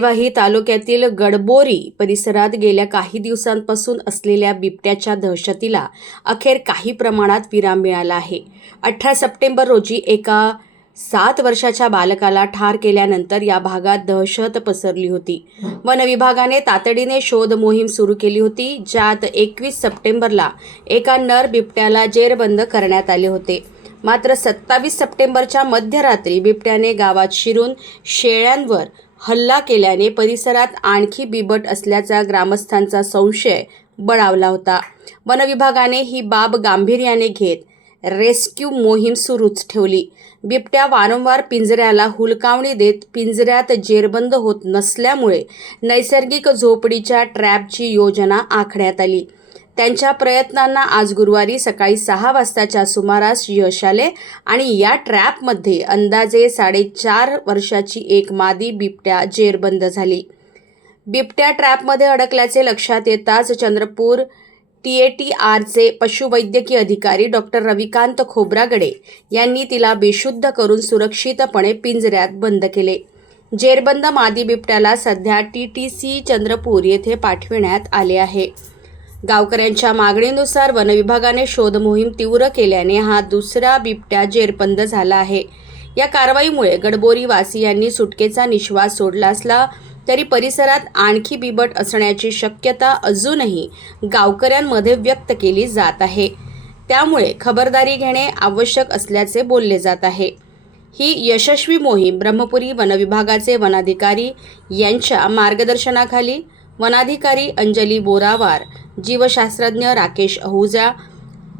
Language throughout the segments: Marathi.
वाही तालुक्यातील गडबोरी परिसरात गेल्या काही दिवसांपासून असलेल्या बिबट्याच्या दहशतीला अखेर काही प्रमाणात विराम मिळाला आहे. अठरा सप्टेंबर रोजी एका सात वर्षाच्या बालकाला ठार केल्यानंतर या भागात दहशत पसरली होती. वन विभागाने तातडीने शोध मोहीम सुरू केली होती ज्यात एकवीस सप्टेंबरला एका नर बिबट्याला जेरबंद करण्यात आले होते. मात्र सत्तावीस सप्टेंबरच्या मध्यरात्री बिबट्याने गावात शिरून शेळ्यांवर हल्ला केल्याने परिसरात आणखी बिबट असल्याचा ग्रामस्थांचा संशय बळावला होता. वनविभागाने ही बाब गांभीर्याने घेत रेस्क्यू मोहीम सुरूच ठेवली. बिबट्या वारंवार पिंजऱ्याला हुलकावणी देत पिंजऱ्यात जेरबंद होत नसल्यामुळे नैसर्गिक झोपडीच्या ट्रॅपची योजना आखण्यात आली. त्यांच्या प्रयत्नांना आज गुरुवारी सकाळी सहा वाजताच्या सुमारास यश आले आणि या ट्रॅपमध्ये अंदाजे साडेचार वर्षाची एक मादी बिबट्या जेरबंद झाली. बिबट्या ट्रॅपमध्ये अडकल्याचे लक्षात येताच चंद्रपूर टी ए टी आरचे पशुवैद्यकीय अधिकारी डॉक्टर रविकांत खोब्रागडे यांनी तिला बेशुद्ध करून सुरक्षितपणे पिंजऱ्यात बंद केले. जेरबंद मादी बिबट्याला सध्या टी टी सी चंद्रपूर येथे पाठविण्यात आले आहे. गावकऱ्यांच्या मागणीनुसार वनविभागाने शोध मोहीम तीव्र केल्याने हा दुसरा बिबट्या जेरबंद झाला आहे. या कारवाईमुळे गडबोरी वासियांनी सुटकेचा निश्वास सोडला असला तरी परिसरात आणखी बिबट असण्याची शक्यता अजूनही गावकऱ्यांमध्ये व्यक्त केली जात आहे. त्यामुळे खबरदारी घेणे आवश्यक असल्याचे बोलले जात आहे. ही यशस्वी मोहीम ब्रह्मपुरी वनविभागाचे वनाधिकारी यांच्या मार्गदर्शनाखाली वनाधिकारी अंजली बोरावार जीवशास्त्रज्ञ राकेश अहुजा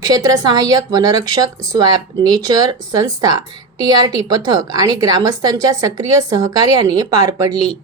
क्षेत्रसहाय्यक वनरक्षक स्वॅप नेचर संस्था टी आर टी पथक आणि ग्रामस्थांच्या सक्रिय सहकार्याने पार पडली.